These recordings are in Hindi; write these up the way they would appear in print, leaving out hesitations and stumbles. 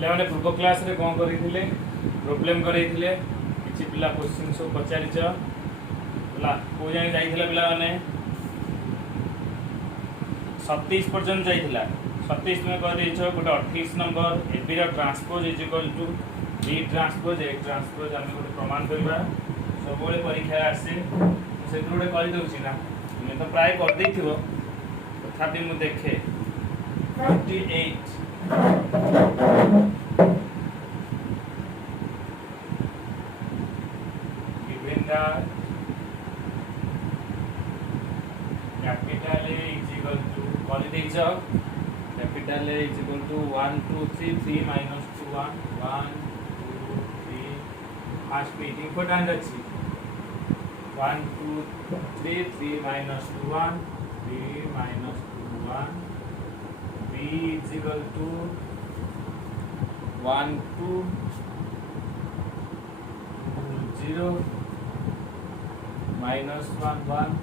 मैंने पूर्व क्लास रे कौन करथिले प्रॉब्लम करैथिले किछि पिला क्वेश्चन सब पचारिछ हला को जाय जाइथिला पिला माने 27 पर्यंत जाइथिला 27 में कह देछ गोटे 28 नंबर एबी रो transpose is equal to B transpose A transpose हम गोटे प्रमाण करबा सब बेले परीक्षा आसे से गोटे करि दउछि ना मैं तो प्राय कर देथिबो तथापि मु देखे 58 given that capital A is equal to quality of capital A is equal to 1 2 3 3 minus 2 1 1 2 3 first meeting for and achi 1 2 3 3 minus 2 1 3 minus 2 1 B is equal to 1 2 0 minus 1 1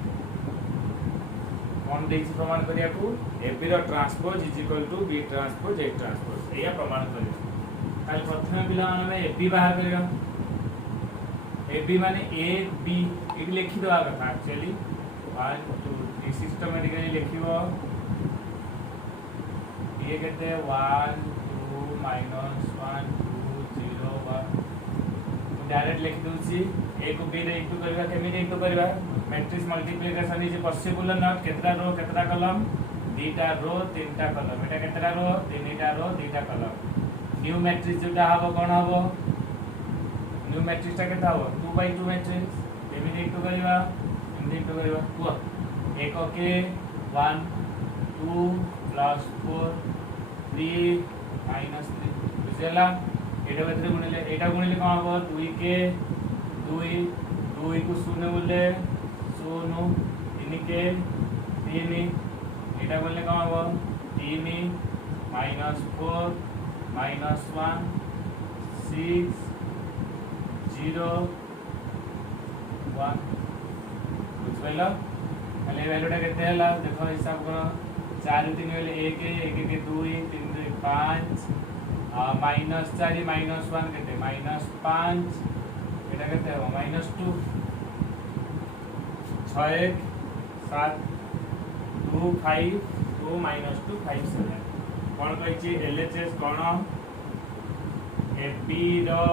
कौन देखि प्रमाण करिया को एबी रो transpose is equal to B transpose A transpose एया प्रमाण करिया काल प्रथम पिला माने एबी बाहर करिया एबी माने ए बी इक लिखि दवा कथा एक्चुअली 1 2 3 सिस्टमैटिकली लिखिबो ये कहते हैं 1 2 minus 1 2 0 1 डायरेक्ट लिख दूची ए को बी रे इनटू करबा केमिति इनटू करबा matrix multiplication is possible not केतरा रो केतरा कॉलम दीटा रो तीनटा कॉलम एटा केतरा रो तीनटा रो दीटा कॉलम न्यू मैट्रिक्स जोटा हबो कोन हबो न्यू मैट्रिक्स ता केता हबो 2 by 2 मैट्रिक्स केमिति इनटू करबा इनटू करबा को एक के 1 2 plus 4 3 minus 3 बुझला एटा भीतर गुणिले एटा गुणिले कोन हबो 2 के 2 2 को 0 बोले 0 3 के 3 एटा बोले कोन हबो 3 minus 4 minus 1 6 0 1 बुझला खाली वैल्यूटा केते हला देखो हिसाब करो 4 3 वाले 1 1 2 3 2 5 माइनस 4 माइनस 1 केते माइनस 5 एटा केते हो माइनस 2 6 1 7 2 5 2 माइनस 2 5 7 कोन कहछि एलएचएस कोन एबी रो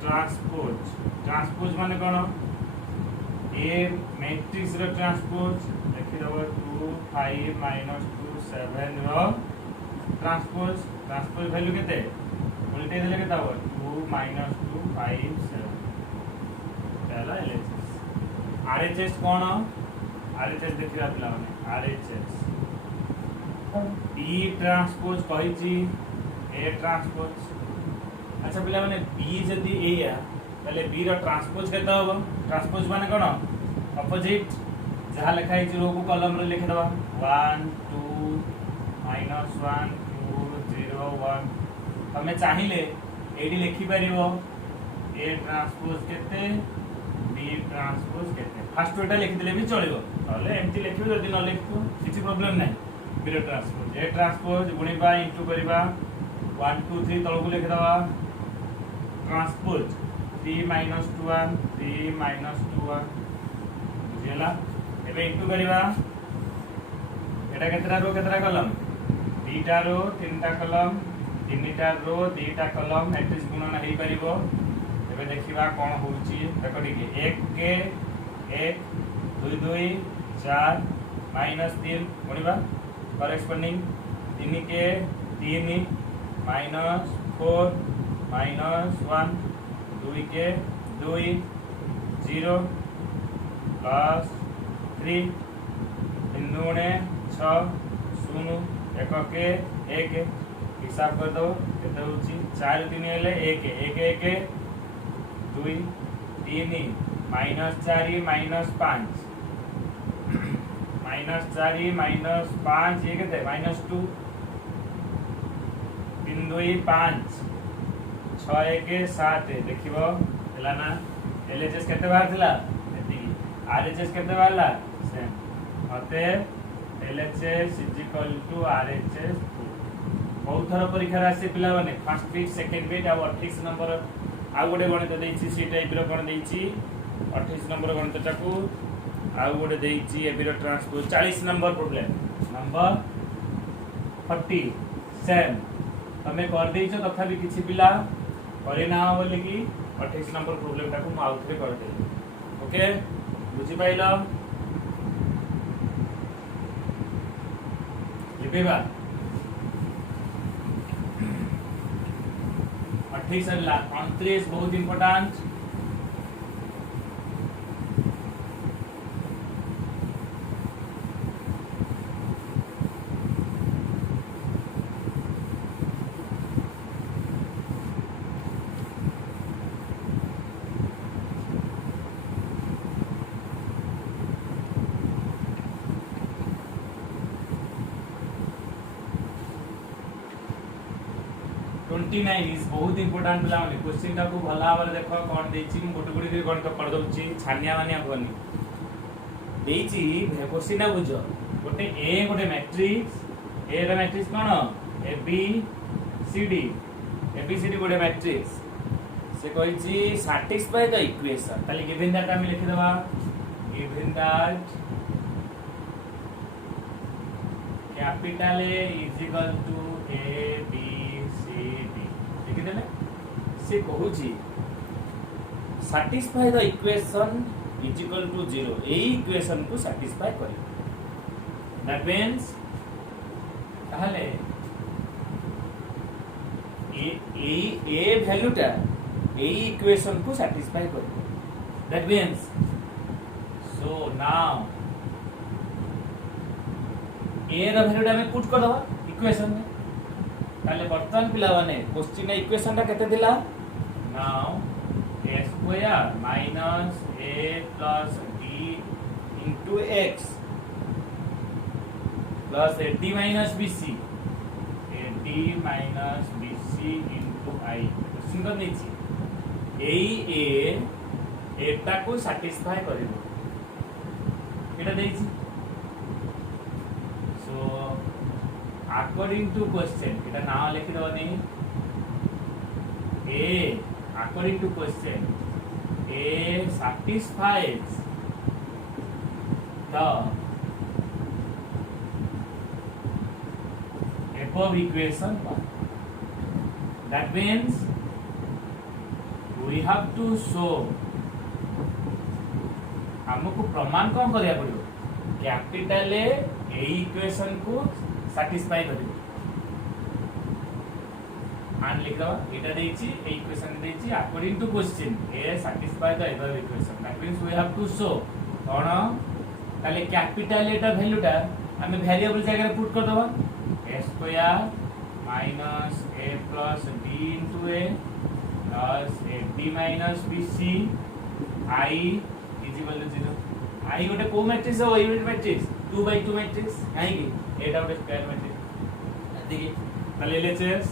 ट्रांसपोज ट्रांसपोज माने कोन ए मैट्रिक्स रो ट्रांसपोज देखि दबो 2 5 minus 2 7 रो ट्रांसपोज ट्रांसपोज वैल्यू केते उल्टे देले केता हो 2 minus 2 5 7 पहला एलएचएस आरएचएस कोन आरएचएस देखिरा पिला माने आरएचएस बी ट्रांसपोज कहिछि ए ट्रांसपोज अच्छा पिला माने बी जदी एया पहले बी रो ट्रांसपोज केता हो ट्रांसपोज माने कोन अपोजिट जहाँ लिखा है रो को कॉलम रे लिख दवा 1 2 minus 1 2 0 1 हमें चाहिए एडी लिखि परिबो ए ट्रांसपोज केते बी ट्रांसपोज केते फर्स्ट ओटा लिख देले भी चलिबो तले एमटी लिखिबो जदी न लिखतो किछि प्रॉब्लम नै बी ट्रांसपोज ए ट्रांसपोज गुणिबा इनटू करबा 1 2 3 तळ को लिख दवा ट्रांसपोज 3 minus 2 1 3 minus 2 1 बुझिला एबे इनटू करबा एटा केतरा रो केतरा कॉलम दीटा रो तीनटा कॉलम तीनटा रो दीटा कॉलम मैट्रिक्स गुणन हेई परिबो एबे देखिबा कोन होउची देखो ठीक 1 के 1 2 2 4 minus 3 गुणिबा करेस्पोंडिंग 3 के 3 minus 4 minus 1 2 के 2 0 plus 3 3 6 0 1 के 1 हिसाब कर दो केते होची 4 3 हेले 1 1 1 2 3 minus 4 minus 5 minus 4 minus 5 ये केते minus 2 3 2 5 6 1 7 देखिबो हला ना एलएचएस केते बाहर थिला एति आरएचएस केते बाहरला सेम अते LHS is equal to RHS बहुत थर परीक्षा आसे पिला माने फर्स्ट बिट सेकंड बिट आ 28 नंबर आ गोटे गणित देछि सी टाइप रो कोन देछि 28 नंबर गणित टाकू आ गोटे देछि एबिरो ट्रांसपोज 40 नंबर प्रॉब्लम नंबर 47 तमे कर देइछो तथा भी किछि पिला करे ना बोले कि 28 नंबर प्रॉब्लम टाकू म आउट रे कर दे ओके बुझी पाइलो लिपेबा 28 अगला 29 बहुत इंपोर्टेंट इज बहुत इंपोर्टेंट पिला माने क्वेश्चन टा को भला भाबरे देखो कोन देछि मु गोटे गोटे गणित कर दउछि छानिया मानिया कोनी देछि क्वेश्चन टा बुझो गोटे ए गोटे मैट्रिक्स ए रा मैट्रिक्स कोन ए बी सी डी गोटे मैट्रिक्स से कहिछि सैटिस्फाई द इक्वेशन ताले गिवन दैट हम लिखि दबा given that capital A is equal to A B से कहूची satisfy the equation is equal to 0 ए इक्वेशन को सैटिस्फाई करी दैट मींस ताहले ए वैल्यूटा ए इक्वेशन को सैटिस्फाई करी that means so now A रा वैल्यूटा में पुट कर दवा इक्वेशन में ताले बर्तन पिला माने क्वेश्चन इक्वेशन टा केते दिला now a square minus a plus d into x plus a d minus bc into I सुंदर नीचे ए एटा को सैटिस्फाई करिवो एटा देछि सो according to question एटा नाम लिखि दबनी a according to question a satisfies the above equation that means we have to show हमको प्रमाण कौन करिया पड़ियो कैपिटल ए इक्वेशन को सैटिस्फाई करियो आन लिख दो एटा देछि ए इक्वेशन देछि according to question A satisfy the above equation that means we have to show कोन ताले कैपिटल एटा वैल्यूटा हमें वेरिएबल जगह पुट कर दबा a square minus a plus d into a plus a d minus bc I is equal to 0 I गोटे को मैट्रिक्स हो यूनिट मैट्रिक्स 2 बाय 2 मैट्रिक्स काहे कि एटा गोटे स्क्वायर मैट्रिक्स देखिए ताले LHS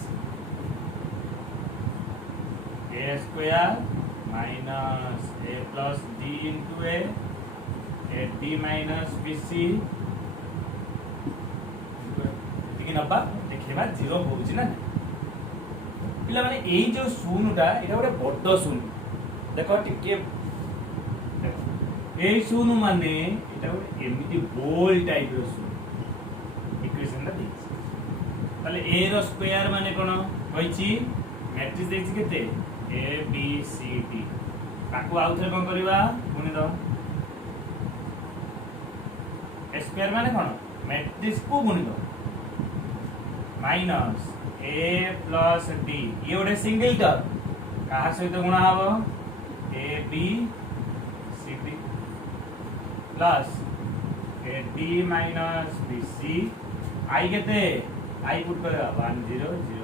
a square minus a plus d into a d minus bc ठीक नबा देखिबा 0 होउची ना पिला माने एई जो शून्यटा एटा गोटे बड्ड शून्य देखो टिके देखो एई शून्य माने एटा गोटे एमिति बोल टाइप रो शून्य इक्वेशन दा दिस ताले a रो स्क्वायर माने कोन होईची मैट्रिक्स देछि केते A B C D ताकू आउ थे कोन करबा पुनी दो स्क्वायर माने कोन मैट्रिक्स को गुणी दो माइनस A प्लस D ये ओडे सिंगल टर्म कहा सहित गुणा हबो A B C D plus A D minus B C I केते I पुट करबा 1001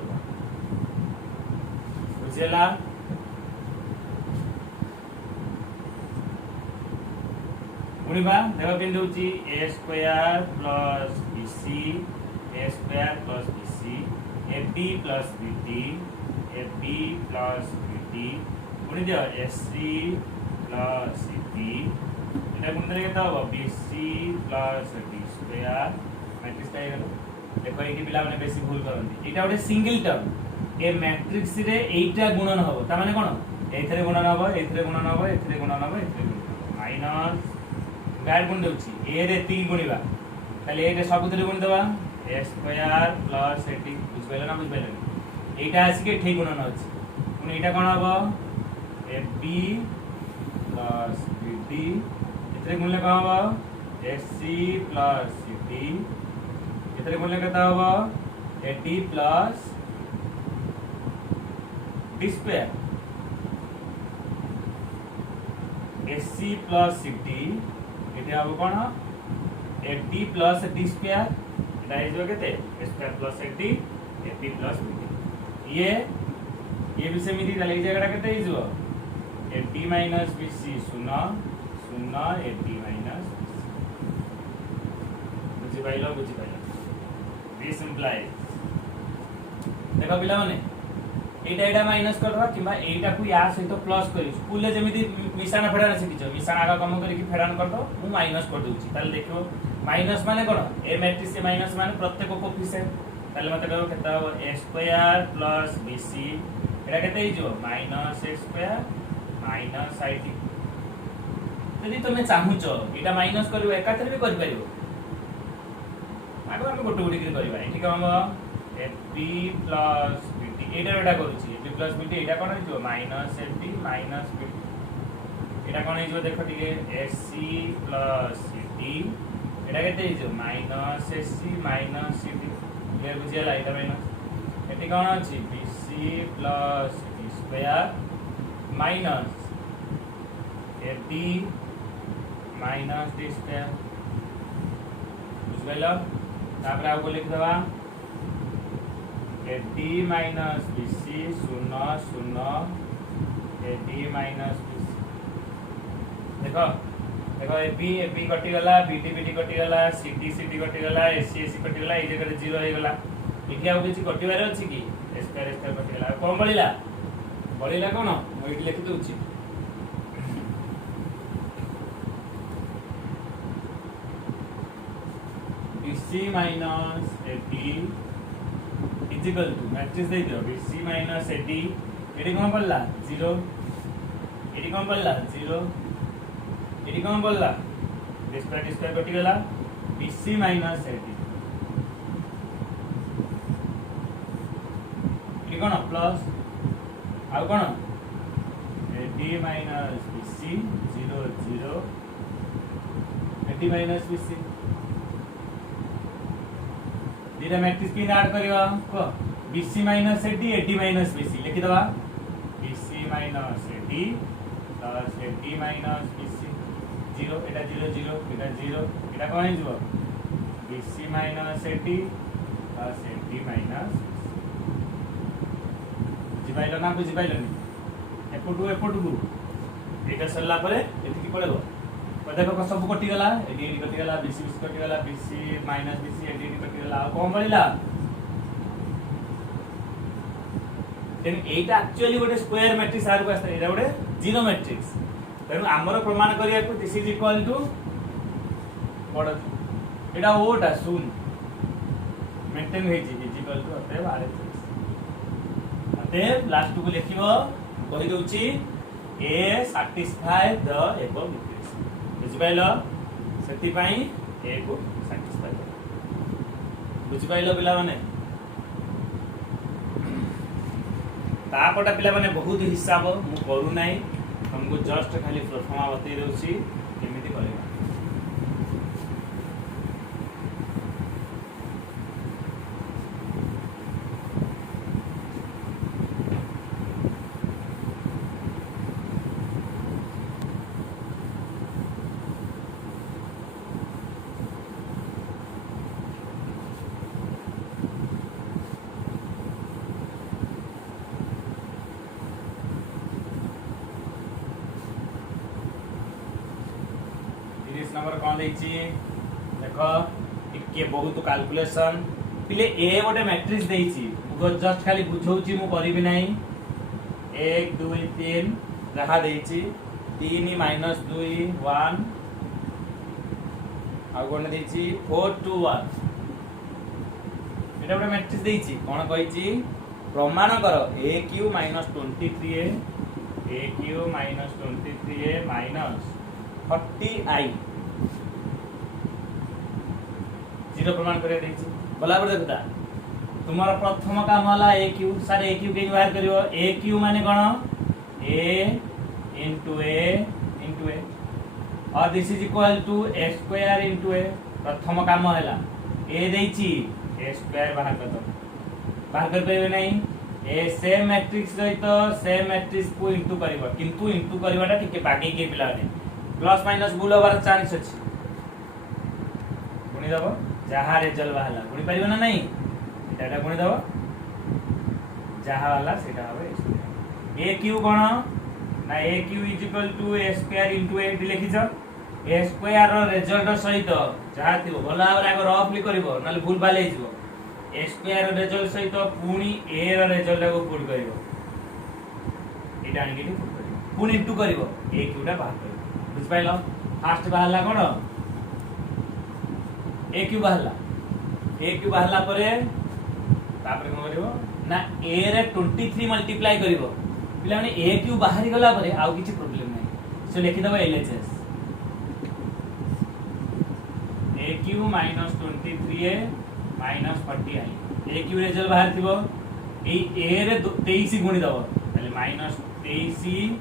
बुझला गुणिबा देखो केन दोची a square plus bc a square plus bc ab plus bt ab plus bt गुणि दियो sc प्लस cd एटा गुण देले केता हो bc plus d square matrix type देखो ये पिला माने बेसी भूल करंती एटा गोटे सिंगल टर्म ए मैट्रिक्स रे एटा गुणन हबो ता माने कोन एथरे गुणन हबो एथरे गुणन हबो एथरे गुणन हबो एथरे गुणन माइनस गाड गुण देउची ए रे 3 गुणिबा ताले एटा सबुतरे गुण देबा a स्क्वायर प्लस एटी बुझ पाइलो ना बुझ पाइलो एटा आसी के ठीक गुणन अछि पुनी एटा कोन हबो ab प्लस bd एथरे गुणले कोन हबो ac प्लस cd एथरे गुणले केता हबो ad plus d square ac plus cd एटा हबो कोन ad प्लस d स्क्वायर एटा इजो केते a square plus ad ab plus bd ये भी सेमिति ताले ए जगहटा केते इजो ad minus bc 0 0 ad minus बुझि पाइलो दिस इंप्लाइज देखो पिला माने एटा माइनस करबा किबा एटा को या सहित प्लस करी स्कूल ले जेमिति मिसाना फेडाना सिकिछो मिसाना आगा कम करी कि फेडान कर दो मु माइनस कर दूची ताले देखो माइनस माने कोन ए मैट्रिक्स से माइनस माने प्रत्येक कोफिशिएंट ताले मते कहबो केता हो a स्क्वायर प्लस bc एटा केते हिजो minus a square minus it यदि तुम चाहूचो एटा माइनस करबो एकाथरे भी कर परिबो आगो हम गोटे गोटे कर करबा एठी कहम ab प्लस bd एटा एटा करूची ab प्लस bd एटा कोन हिजो माइनस ab माइनस bd एटा कोन हिजो देखो ठीक ac प्लस cd एटा केते हिजो minus ac minus cd clear बुझियाला एटा माइनस एठी कोन अछि bc plus d square minus ab minus d square बुझलो तापर आउ को लिख दवा ad minus bc 0 0 ad minus bc देखो देखो ab कटि गला bd bd कटि गला cd cd कटि गला ac ac कटि गला ए जगह 0 हे गला इठी आउ किछि कटिबार अछि कि स्क्वायर स्क्वायर कटि गला कोन बळिला कोन मो इठी लिखि दउछि bc minus ad is equal to matrix दे दियो bc minus ad एडी कोन पड़ला 0 एडी कोन पड़ला 0 एडी कोन पड़ला स्क्वायर कटि गला bc minus ad एडी कोन प्लस आ कोन ad minus bc 0 0 ad minus bc दीटा मैट्रिक्स की ऐड करिवा को bc minus ad ad minus bc लिखि दवा bc minus ad plus ad minus bc 0 एटा 0 0 एटा 0 एटा कोन हे जबो bc minus ad plus ad minus बुझि पाइलो ना बुझि पाइलो नि एपटू एटा सरला परे एति की पड़ेबो देखो सब कटि गला एडी कटि गला bc कटि गला bc minus bc एडी कटि गला कोन बळिला देन एटा एक्चुअली गोटे स्क्वायर मैट्रिक्स आर को आस्ता एटा गोटे जीरो मैट्रिक्स तेनु हमर प्रमाण करिया को this is equal to but एटा ओटा शून मेंटेन हे जी इक्वल टू अतः अतः लास्ट को लिखिबो कहि दउची a satisfy the above बुझिपाइलो सेति पई ए को सैटिस्फाई बुझिपाइलो पिला माने तापटा पिला माने बहुत हिसाब मु करू नाही हमको जस्ट खाली प्रथमा बतै देउची केमिति करेबा नंबर कौन देछि देखो इके बहुत कैलकुलेशन पिले ए गोटे मैट्रिक्स देछि मु जस्ट खाली बुझौछि मु करबी नाही 1 2 3 जहा देछि 3 - 2 1 आ कोन देछि 4 2 1 এটা ଗୋଟେ ମ୍ୟାଟ୍ରିକ୍ସ ଦେଇଛି କଣ କହିଛି ପ୍ରମାଣ କର AQ - 23A AQ - 23A - 40I zero प्रमाण कर देछि बोला पर देखता तुम्हारा प्रथम काम होला AQ सर AQ के बाहर करियो AQ माने कोन A into A और this is equal to A square into A प्रथम काम होला A देछि A स्क्वायर बाहर कर दो बाहर कर पेबे नहीं ए सेम मैट्रिक्स सहित सेम मैट्रिक्स को इनटू करबो किंतु इनटू करबाटा ठीक बाकी के पिला ने प्लस माइनस भूल होबार चांस अछि गुणी दबो जहा रिजल्ट बाहला गुणी परिबो ना नहीं एटा गुणी दबो जहा वाला सेटा होबे AQ कोन ना AQ = A square into A लिखि छ A स्क्वायर रो रिजल्ट सहित जहा थिबो भला भाबरे आगो रफली करबो नाले भूल भाल हे जिवो A स्क्वायर रो रिजल्ट सहित पुणी A रो रिजल्ट को पुट करबो एटा आनी के पुट करबो पुणी इनटू करबो AQ टा बाहर करबो बुझ पाइलो फास्ट बाहला कोन AQ बाहला परे तापर कोन करबो ना A रे 23 मल्टीप्लाई करबो पिला माने AQ बाहरी गला परे आउ किछि प्रॉब्लम नै सो लिखि दबो LHS AQ - 23A - 40I AQ result बाहर थिबो ए A रे 23 गुणी दबो ताले -23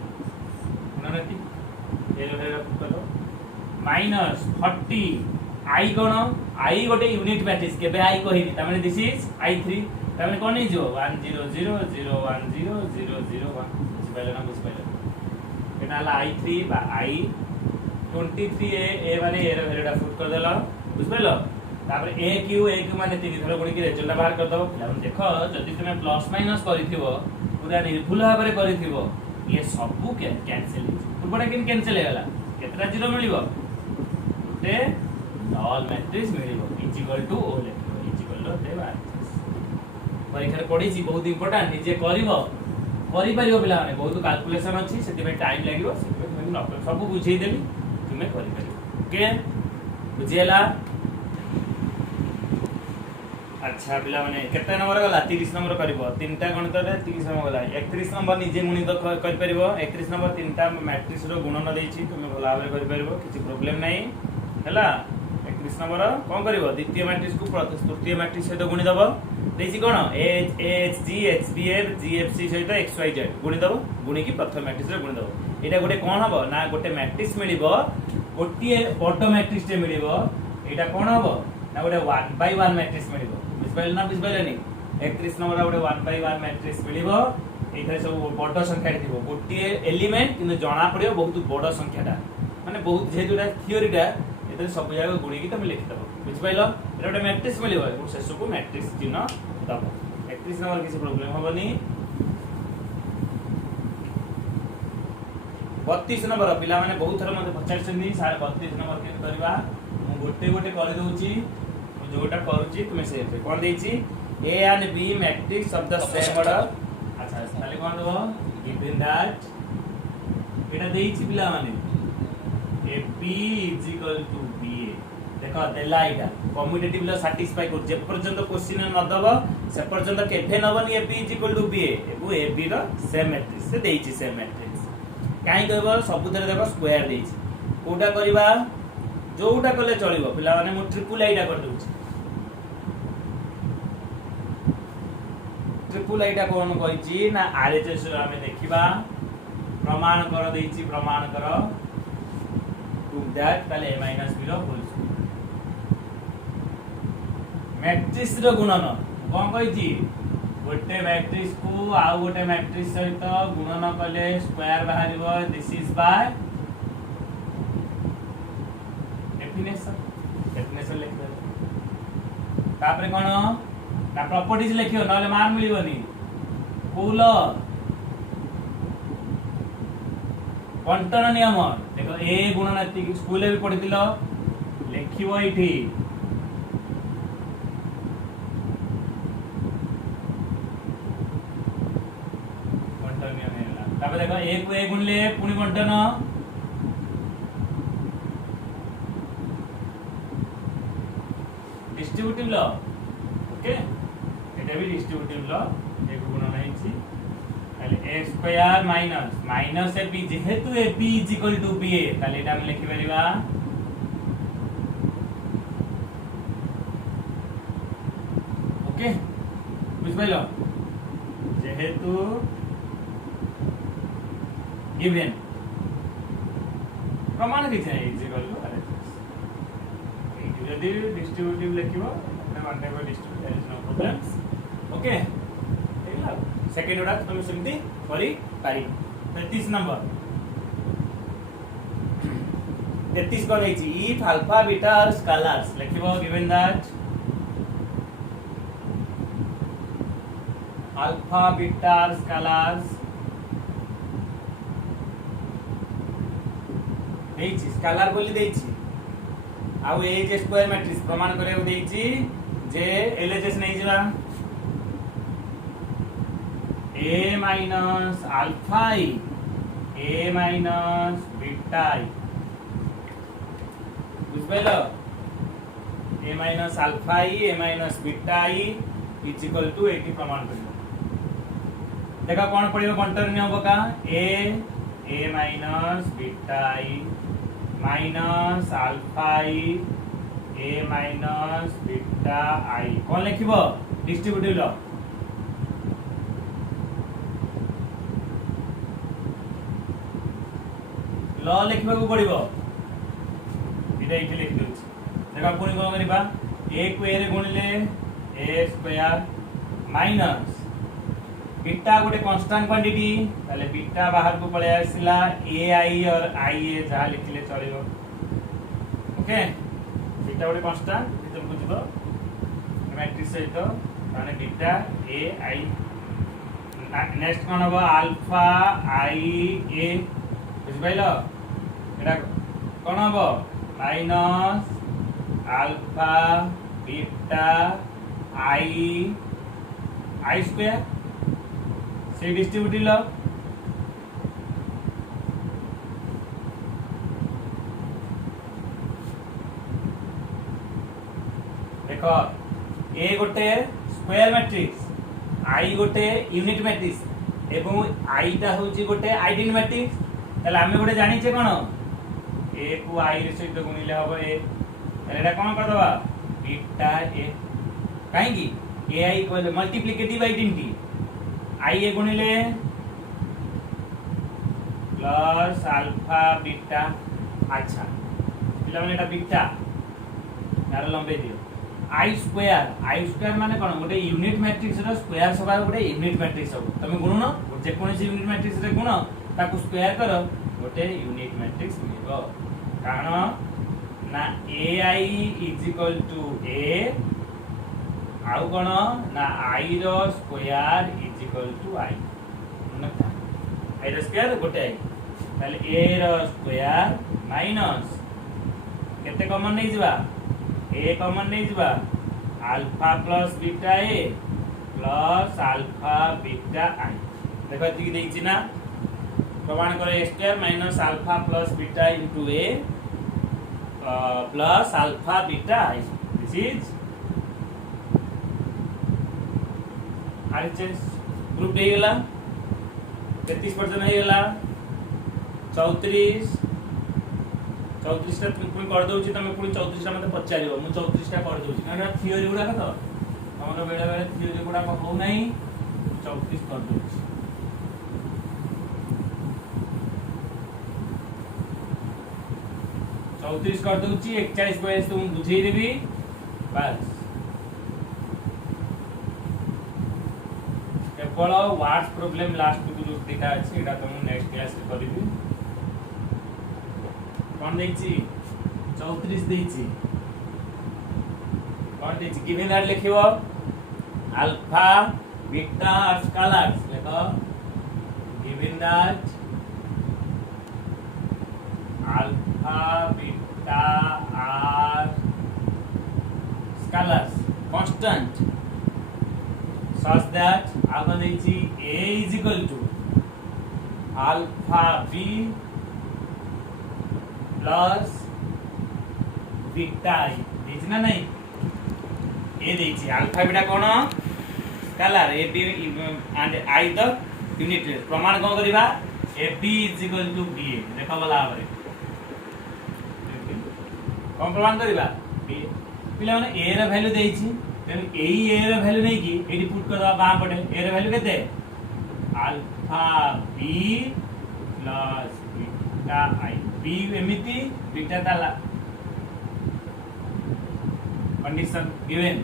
गुणनति ए रे करो -40 I कोन I गोटे यूनिट मैट्रिक्स केबे I कहिबी त माने दिस इज I3 त माने कोन नै जो 1 0 0 0 1 0 0 0 1 बुझ पाइले ना बुझ पाइले एटा हला I3 बा I 23A ए माने ए रे वैल्यूटा पुट कर देलो बुझ पाइलो तापर AQ माने 3 थरो गुणी के रिजल्ट बाहर कर दो लाउन देखो जदी तुमे प्लस माइनस करिथिबो पूरा निर्भुल भाबरे करिथिबो ये सब कैंसिल पूरा किन कैंसिल हे गला केतरा जीरो मिलिबो गुटे ऑल मैट्रिक्स मिलिबो इक्वल टू O लिखिबो इक्वल टू देबा परीक्षा पढी छी बहुत इंपोर्टेंट निजे करिवो करि परिबो पिला माने बहुत कैलकुलेशन अछि सेति में टाइम लागिवो सेति में न सब बुझेई देबी तुमे करि परिबो ओके बुझियला अच्छा पिला माने केते नंबर गला 30 नंबर करबो तीनटा गणित रे 30 नंबर गला 31 नंबर निजे गुणित कर परिबो 31 नंबर तीनटा मैट्रिक्स रो गुणन देइछि तुमे भला भाबरे कर परिबो किछि प्रॉब्लम नै हला 31 नंबर कोन करबो द्वितीय मैट्रिक्स को तृतीय मैट्रिक्स सहित गुणी दबो देइछि कोन HG HBF GFC सहित XYZ गुणी दबो गुणी की प्रथम मैट्रिक्स रे गुणी दबो एटा गोटे कोन हबो ना गोटे मैट्रिक्स मिलिबो गोटिए बड मैट्रिक्स टे मिलिबो एटा कोन हबो ना गोटे 1/1 मैट्रिक्स मिलिबो बुझपाइल ना बुझपाइलनी 31 नंबर गोटे 1/1 मैट्रिक्स मिलिबो एथरे सब बड संख्या थिबो गोटिए एलिमेंट किंतु जणा पडियो बहुत बड संख्याटा माने बहुत जेतुटा थ्योरीटा एथरे सब जागा गुणी की तुम लिखि दबो बुझपाइलो एटा गोटे मैट्रिक्स मिलिबो शेष को मैट्रिक्स चिन्ह दबो 31 नंबर किसी प्रॉब्लम होबनी 32 नंबर पिला माने बहुत थर मते पचारछनी सारे 32 नंबर के करबा मु गोटे गोटे कर दोउची मु जोटा करूची तुमे से कोन देइची A and B matrix of the same order अच्छा ताले कोन दबो given that एटा देइची पिला माने AB is equal to BA देखो देला एटा कम्यूटेटिव ला सैटिस्फाई कर जे पर्यंत क्वेश्चन न दबो से पर्यंत केफे नबनी AB is equal to BA एबु AB रो सेम मैट्रिक्स से देइची सेम मैट्रिक्स काई कहबो सब थरे देखो स्क्वायर देइची कोटा करबा जोटा कले चलिबो पिला माने मु ट्रिपल आईटा कर दोउची ट्रिपल आईटा कोन कहिची ना आरएचएस हमें देखिबा प्रमाण कर देइची प्रमाण कर टू दैट ताले a - b रो होल मैट्रिक्स रो गुणन कोन कहिची गोटे मैट्रिक्स को आ गोटे मैट्रिक्स सहित गुणन कले स्क्वायर बाहरिबो दिस इज बाय डेफिनेशन लिख दे तापर कोन ना प्रॉपर्टीज लिखियो नले मार्क मिलिबोनी कूल कंटन नियम देखो ए गुणनति स्कूल भी पढितिलो लिखिबो इठी कंटन नियम हैला तापर देखो ए को ए गुणले पुनी कंटन डिस्ट्रीब्यूटिव लॉ ओके एटा भी डिस्ट्रीब्यूटिव लॉ एक गुणन हेछि ताले a स्क्वायर माइनस ab जेहेतु ab is equal to ba ताले एटा हम लिखि परिबा ओके बुझ पाइलो जेहेतु गिवन प्रमाण किछ नै इज इक्वल टू यदि डिस्ट्रीब्यूटिव लिखिबो एटा one type of distributive there is no problem okay एला सेकंड ओडा तुम सेमती करी पारी 33 नंबर 33 को लेछि if alpha beta are scalars लिखिबो given that alpha beta are scalars देछि स्केलर बोली देछि आउ ए जे स्क्वायर मैट्रिक्स प्रमाण करे देछि जे एलएचएस नै जिबा a minus alpha i a minus beta i बुझ पाइलो a minus alpha i a minus beta i is equal to 80 प्रमाण करियो देखा कोन पडियो कंटिन्यू होबो का a minus beta i minus alpha i a minus beta i कौन लिखिबो डिस्ट्रीब्यूटिव लॉ लॉ लिखिबा को पड़िबो इटा इथे लिखि दोछि देखा पुनी कोन करिबा a को a रे गुणिले a स्क्वायर माइनस बीटा गोटे कांस्टेंट क्वांटिटी ताले बीटा बाहर को पळे आसिला ai और ia जहा लिखिले चलिबो ओके बीटा गोटे कांस्टेंट भीतर को जिवो मैट्रिक्स सहित माने बीटा ai नेक्स्ट कोन हो अल्फा ia बुझ पाइलो एटा कोन हो minus alpha beta i square से डिस्ट्रीब्यूटिव लॉ देखो ए गोटे स्क्वायर मैट्रिक्स आई गोटे यूनिट मैट्रिक्स एवं आई ता होची गोटे आइडेंटिटी मैट्रिक्स तले हमें गोटे जानि छे कोन ए को आई रे सहित गुणिले हबो ए तले एटा कोन कर दबा बीटा ए काहे की ए आई को मल्टीप्लिकेटिव आइडेंटिटी आई ए गुणिले प्लस अल्फा बीटा अच्छा पिला माने एटा बीटा यार लंबे दियो आई स्क्वायर माने कोन गोटे यूनिट मैट्रिक्स रो स्क्वायर सबा गोटे यूनिट मैट्रिक्स हो तमे गुणन जे कोनसी यूनिट मैट्रिक्स रे गुण ताकू स्क्वायर करो गोटे यूनिट मैट्रिक्स मिलबो कारण ना ai is equal to a आउ कोन ना i रो square is equal to i नता i रो स्क्वायर गोटे i ताले a रो स्क्वायर माइनस केते कॉमन नै जिबा a कॉमन नै जिबा alpha plus beta a plus alpha beta i देखो एति देछि ना प्रमाण करे a square minus alpha plus beta into a plus alpha beta i this is RHS group दे गेला 33% हे गेला 34 टा तुम कर दउछि तमे पुनी 34 टा मते पचारियो मु 34 टा कर दउछि कारण थ्योरी गुडा का तो हमर बेला बेला थ्योरी गुडा को हो नाही 34 कर दउछि 34 कर दउछि 41 बयस तुम बुझेई देबी बस केवल वाट्स प्रॉब्लम लास्ट को जो देखा अछि एटा तुम नेक्स्ट क्लास रे करिबी कोन देछि 34 देछि कोन देछि गिवन दैट लिखिबो अल्फा बीटा स्केलर्स लेखो given that alpha beta are scalars constant such that आगे देछि a is equal to alpha b plus beta i देछि ना नहीं a देछि alpha बीटा कोन scalar A B and I the unit length प्रमाण कौन करबा A B is equal to B A देखो वाला भाବରେ कौन प्रमाण करबा बी पिला माने ए ର वैल्यू देइछि तेन एई ए ର वैल्यू नै कि एडी पुट कर दबा बाम पटे ए ର वैल्यू केते alpha b plus beta i b एमिति बीटा ताला condition given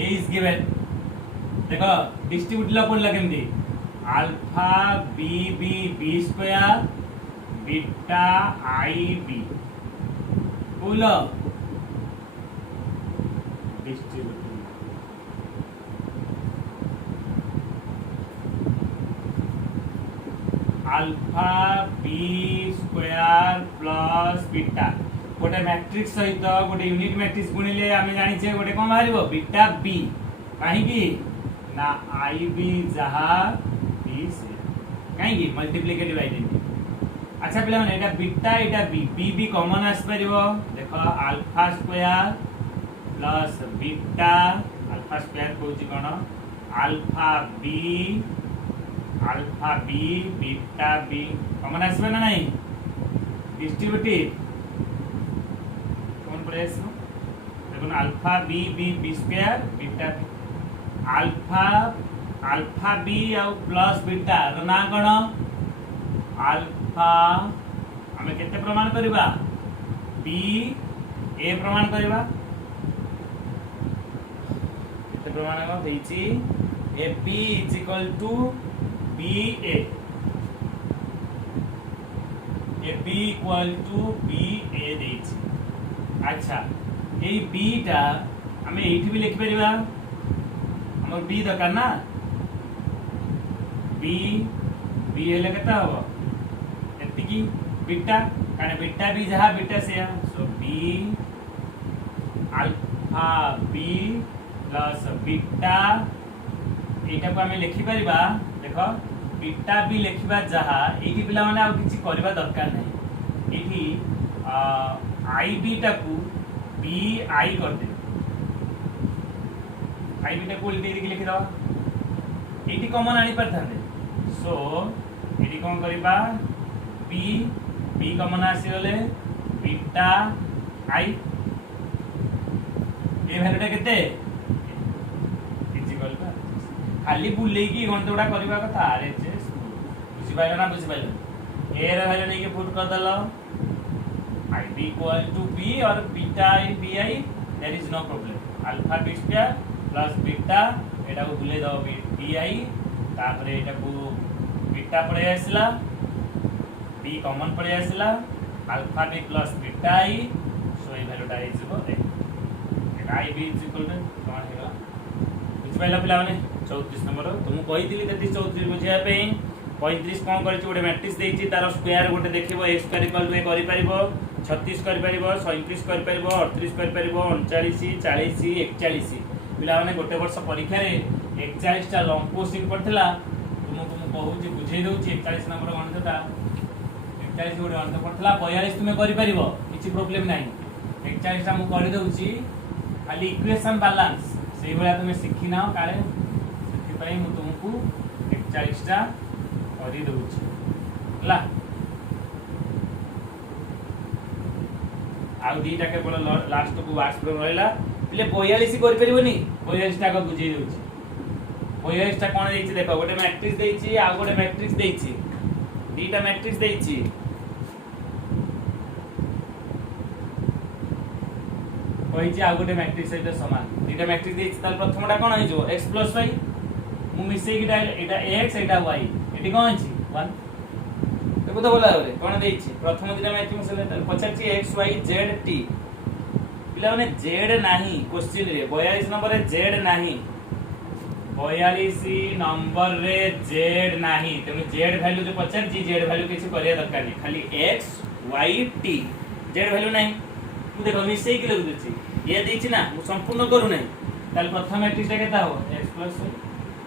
A is given देखो डिस्ट्रीब्यूट ला पड़ला केमती alpha b b b square beta i b बोलो distribute alpha b square plus beta गोटे मैट्रिक्स सहित गोटे यूनिट मैट्रिक्स गुणिले आमे जानिछे गोटे कोन बाहरिबो बीटा बी काहे की ना आई बी जहा बी से काहे की मल्टीप्लिकेटिव बाय देनी अच्छा पिला माने एटा बीटा एटा बी बी बी कॉमन आस परिबो देखो alpha square plus beta alpha square कोची कोन alpha b beta b common आसबे ना नहीं डिस्ट्रीब्यूटिव देखो alpha b b b square beta alpha b और प्लस बीटा रो ना कोन अल्फा हमें केते प्रमाण करबा बी ए प्रमाण करबा केते प्रमाण को देछि a B is equal to B a b equal to B a देछि अच्छा ए बी टा हमें एठी भी लिख परिबा हमर बी दरकार ना बी बी हेले केता हो एति की बीटा काने बीटा भी जहा बीटा से so b alpha b plus beta एटा को हमें लिखि परिबा देखो बीटा भी लिखिबा जहा एठी पिला माने आ किछि करबा दरकार नै एठी आई बीटा को बी आई कर दे आई बीटा को उल्टी दिके लिखि दवा एटी कॉमन आनी परथांदे सो एटी कोन करबा बी बी कॉमन आसी गले बीटा आई ए वैल्यूटा केते इक्वल बा खाली बुले की गंतोडा करबा कथा आरे जे बुझि पाइलो ना बुझि पाइलो ए रे वैल्यू नै के पुट कर दलो I b equal to b or beta in bi there is no problem alpha b square plus beta एटा को भूले दो bi तापरे एटा को बीटा पड़े आसला b कॉमन पड़े आसला alpha b plus beta i so a वैल्यूटा इज इक्वल एटा i b is equal to कोन हेला बुझ पाइला पिला माने 34 नंबर तुम कहितली 34 बुझिया पे 35 कोन करछि गोटे मैट्रिक्स देछि तार स्क्वायर गोटे देखिबो x स्क्वायर इक्वल टू ए करि परिबो 36 कर परिबो 37 कर परिबो 38 कर परिबो 39 40 41 पिला माने गोटे वर्ष परीक्षा रे 41 टा लॉन्ग क्वेश्चन पड़थिला तुमको कहू जे बुझेई दउछि 41 नंबर गणितटा 41 गोटे गणित पड़थिला 42 तुमे करि परिबो किछि प्रॉब्लम नाही 41 टा मु करि दउछि खाली इक्वेशन बैलेंस सेही बला तुमे सिखि नाओ काले सेति पई मु तुमको 41 टा करि दउछि हला आउ दीटा केवल लास्ट को वास्ट पर रहला पले 42 कर परिबोनी 42 टा को बुझेई दउछि 42 टा कोन देछि देखो गोटे मैट्रिक्स देछि आ गोटे मैट्रिक्स देछि दीटा मैट्रिक्स देछि कहिछि आ गोटे मैट्रिक्स सहित समान दीटा मैट्रिक्स देछि ताल प्रथमटा कोन होई जो x + y मु मिसेई कि एटा x एटा y एटी कोन अछि 1 देखो तो बोला रे कोन देछि प्रथम दिना मैट्रिक्स ले पछाछि x y z t पिला माने z नाही क्वेश्चन रे 42 नंबर रे z नाही 42 नंबर रे z नाही तेनु z वैल्यू जो पछाछि z वैल्यू किछि करिया दरकार नै खाली x y t z value नाही तू देखो मिसेई कि लिख देछि ये देछि ना मु संपूर्ण करू नै ताल प्रथम मैट्रिक्स टा केता हो x + y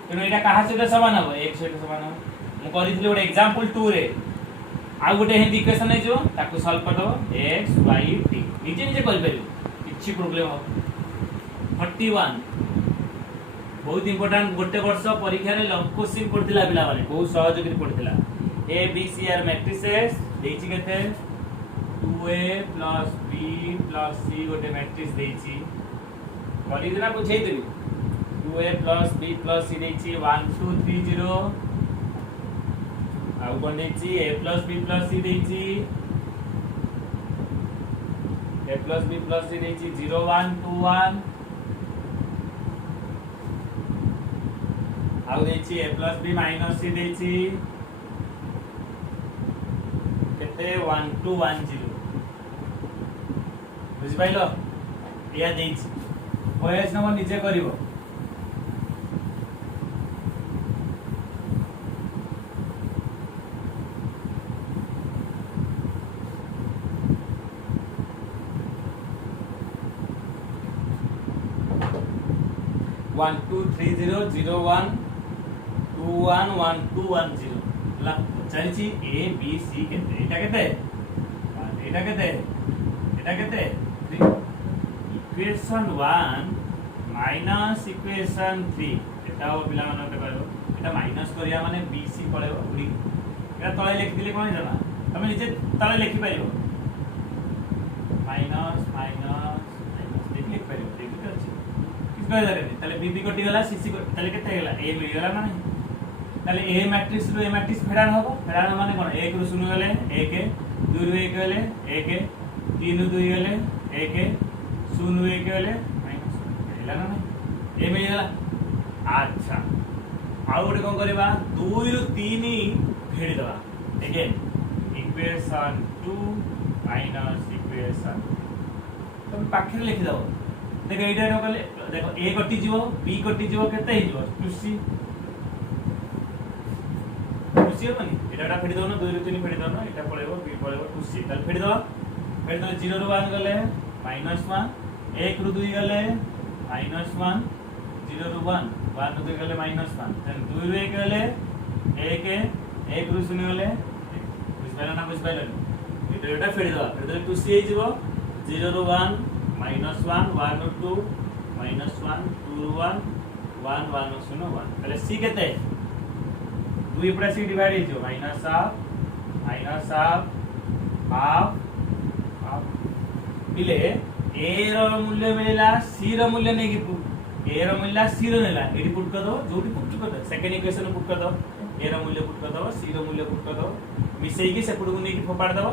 तेनु एटा कहा से समान हो x से समान हो मु करिथिले ओडे एग्जांपल 2 रे आ गोटे हिंदी इक्वेशन है जो ताको सॉल्व कर दो x y t निजे निजे कर परियो किछि प्रॉब्लम हो 41 बहुत इंपोर्टेंट गोटे वर्ष परीक्षा रे लॉन्ग क्वेश्चन पड़थिला पिला माने बहुत सहज करी पड़थिला a b c r matrices देछि केते 2a plus b plus c गोटे मैट्रिक्स देछि करी देना बुझै देबी 2a plus b plus c देछि 1 2 3 0 आउ कोन देछि a plus b plus c देछि a plus b plus c देछि 0 1 2 1 आउ देछि a plus b minus c देछि केते 1 2 1 0 बुझि पाइलो या देछि ओएस नंबर नीचे करिवो 1 2 3 0 0 1 2 1 1 2 1 0 ला चलिछि a b c केते एटा केते इक्वेशन 1 माइनस इक्वेशन 3 एटा पिला मन करबो एटा माइनस करिया माने b c पळेबो उडी एटा तळे लिखि दिले कोन जाना तमे निजे तळे लिखि पाइबो माइनस माइनस माइनस लिखि पाइबो ठीक अछि किस कहला रे तले b b कटि गला c c तले केते गेला a मिल गेला ना तले a मैट्रिक्स रो a मैट्रिक्स फेडान होबो फेडान माने कोन 1 रो 0 गेले 1 2 रो 1 गेले 1 3 रो 2 गेले 1 0 रो 1 गेले माइनस गेला ना a मिल गेला अच्छा आउ गोटे कोन करबा 2 रो 3 फेडी दबा अगेन इक्वेशन 2 माइनस इक्वेशन तुम पाखे लिखि दबो देखो एटा न कले देखो a कटि जीवो b कटि जीवो केते हे जीवो 2c होनी एटा फेडी दो ना 2 रो 3 फेडी दो ना एटा पळेबो b पळेबो 2c तल फेडी दो 0 रो 1 गले -1 1 रो 2 गले -1 0 रो 1 1 रो 2 गले -1 देन 2 रो 1 गले 1 1 रो 0 गले बुझ पाइला एटा फेडी दो 2c हे जीवो 0 रो 1 -1 1 रो 2 -1 2 रो 1 1 1 रो 0 1 तले c केते 2 पूरा c डिवाइड हे जो हाफ मिले a रो मूल्य मिलला c रो मूल्य नै कि a रो मूल्य c रो नेला एडी पुट कर दो जोटी पुट कर दो सेकंड इक्वेशन पुट कर दो a रो मूल्य पुट कर दो c रो मूल्य पुट कर दो मिसेई कि सेपुड को नै कि फोपाड़ दो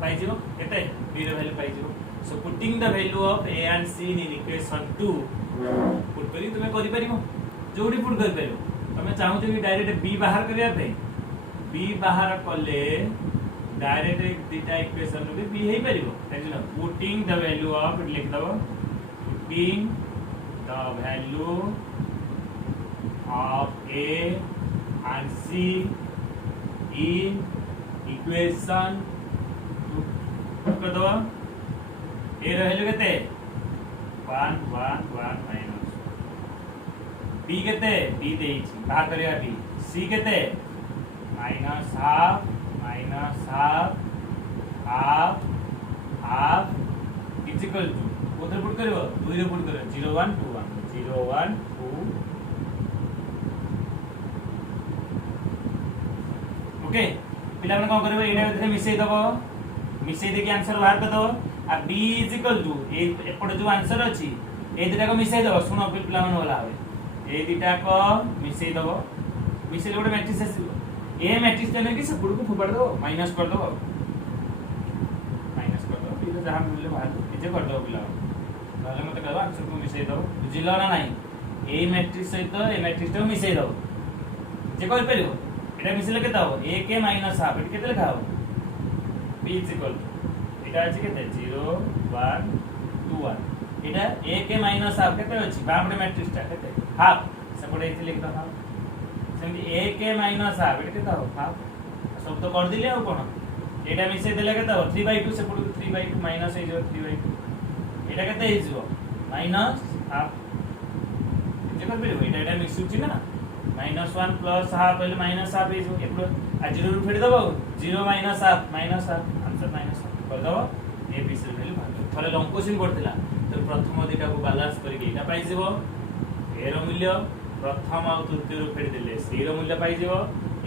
पाइ जिवो केते b रो वैल्यू पाइ जिवो so putting the value of a and c in equation 2 put करी तुमे करि परिबो जोटी पुट कर परिबो तमे चाहू कि डायरेक्ट b बाहर करिया पे b बाहर कले डायरेक्ट दिटा इक्वेशन में b हे परिबो देखिना पुटिंग द वैल्यू ऑफ लिख दबो putting the value of a and c in equation कर दो a रहलो केते 1 1 1 माइनस b केते b देछि बाहर करिया b c केते -1/2 हाफ इज इक्वल टू कोथर पुट करबो 2 रे पुट कर 0 1 2 1 0 1 2 ओके पिला मन कोन करबो एटा भीतर मिसै दबो मिसै दे के आंसर बाहर कर दो आ b इज इक्वल टू एपड जो आंसर अछि ए दिटा को मिसै दबो सुनो पिला मन होला ए दिटा को मिसै दबो मिसै गोटे मैट्रिक्स आसी ए मैट्रिक्स देने कि सब को फोपाड़ दो माइनस कर दो फिर जहां मिले बाहर नीचे कर दो पिला ताले मते कहबा आंसर को मिसै दो बुझिलो ना नाही ए मैट्रिक्स सहित ए मैट्रिक्स को मिसै दो जे कर परिबो एटा मिसले केता हो a के -हाफ एटा केते लिखा हो b इज इक्वल एटा अछि केते 0 1 2 1 एटा a के -हाफ केते अछि बापडे मैट्रिक्स ता केते हाफ सेपडे इति लिख दो हाफ सेमि a के -हाफ एटा केता हो हाफ सब तो कर दिले आ कोन एटा मिसै देले केता हो 3/2 सेपडे 3/2 माइनस हे जो 3/2 एटा केते हे जो -हाफ जे कर परिबो एटा मिसुची ना -1 प्लस हाफ पहले -1/2 हे जो एपड़ आ 0 रु फेड दबो 0 -1 -1 आंसर -1 कर दबो ए बी सी वैल्यू भाग थले लॉन्ग क्वेश्चन पड़तिला तो प्रथम दिटा को बैलेंस करके एटा पाई जिवो ए रो मूल्य प्रथम आ तृतीय रु फेड देले सी रो मूल्य पाई जिवो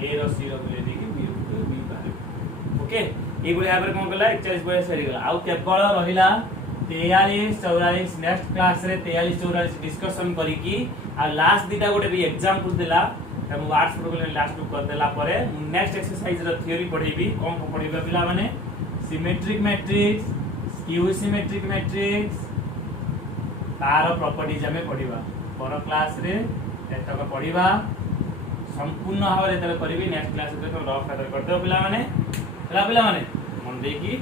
ए रो सी रो मूल्य देकी बी रो बी बाहर ओके ए गुले आबर कोन गला 41 बय सरी गला आ केवल रहिला 43 44 नेक्स्ट क्लास रे 43 44 डिस्कशन करी की आ लास्ट दिटा गोटे भी एग्जांपल देला हम आर्ट्स प्रोग्राम लास्ट टू कर देला परे नेक्स्ट एक्सरसाइज रो थ्योरी पढीबी कोन को पढीबा पिला माने symmetric matrix skew symmetric matrix तार प्रॉपर्टीज हमें पढीबा पर क्लास रे एतक पढीबा संपूर्ण भाव रे तले करबी नेक्स्ट क्लास रे तो रफ खातर कर दो पिला माने मन देकी